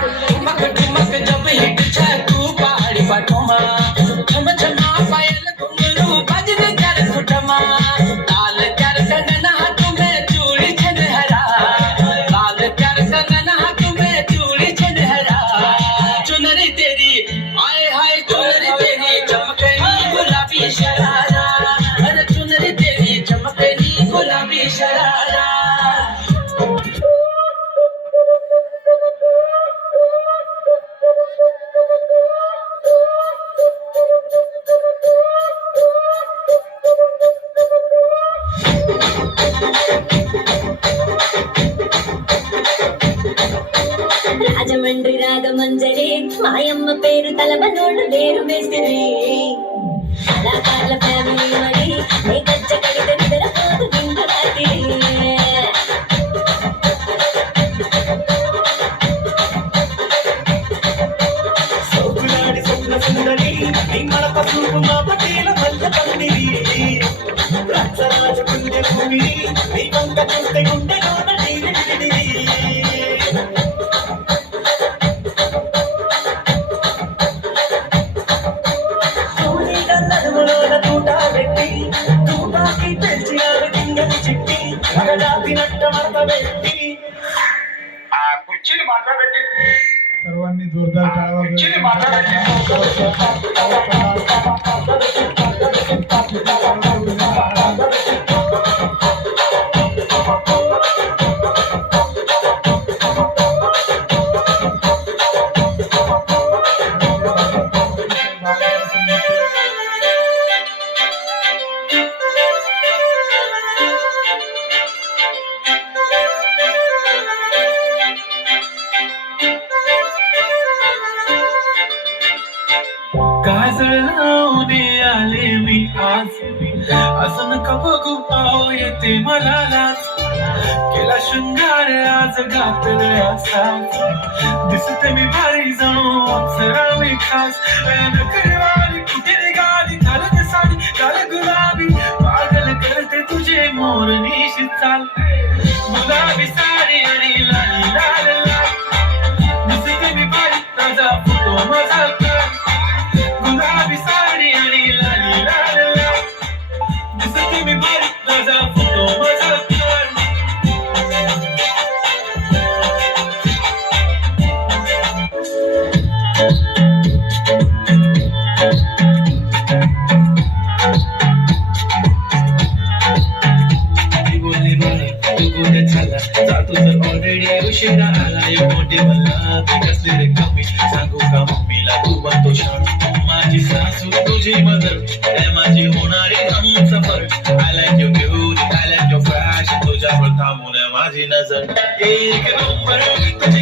ठुमक ठुमक जब हिट छा तू पहाड़ी पठोमा छम छमा पायल घुंघरू बजने कर सुठमा लाल कर कंगना हाथ में चूड़ी छनहरा लाल कर कंगना हाथ में चूड़ी छनहरा चुनरी तेरी आए हाय चुनरी तेरी चमकनी गुलाबी शरारा अरे चुनरी तेरी चमकनी गुलाबी शरारा రాజమండ్రి రాగమంజరి మాయమ్మ పేరు తలబనోడు లేరు మేస్తిరి కళాకారుల ఫ్యామిలీ మడి నీ గజ్జ కడితే నిద్రపోదు నిండు రాత్రి సోకులాడి స్వప్న సుందరి నీ మడత చూపు మా పటేల మల్ల పందిరి రాజరాజ పుణ్య భూమి నీ వంక చూస్తే గుండెలోన నీలి నడుములోన తూటా పెట్టి తూటాకి తెచ్చి ఆమె దింగని చిట్టి మగజాతి నట్ట మడత పెట్టి ఆ కుర్చీని మాట్లాడబెట్టి सर्वांनी जोरदार टाळ्या कुर्चीని మాట్లాడబెట్టి काजळ लावणे आले मी आज असं नका बघू पाव येते मला लाज केला शृंगार आज घातले असा दिसते मी भारी जाणू अप्सरा मी खास नकरवाली कुठे निघाली घालत साडी काल गुलाबी पागल करते तुझे मोर निशी चाल गुलाबी साडी आणि लाल लाल लाल दिसते मी भारी ताजा फोटो माझा गुलाबी साडी आणि लाली लाल लाल दिसते मी भारी माझा फोटो माझा जातो तर ऑलरेडी उशिरा आला मोठे मला कसले रे कमी सांगू का मम्मीला तू बनतो शान माझी सासू तुझी मदर माझी होणारी Humsafar I like your beauty I like your fashion तुझ्यावर थांबून माझी नजर एक नंबर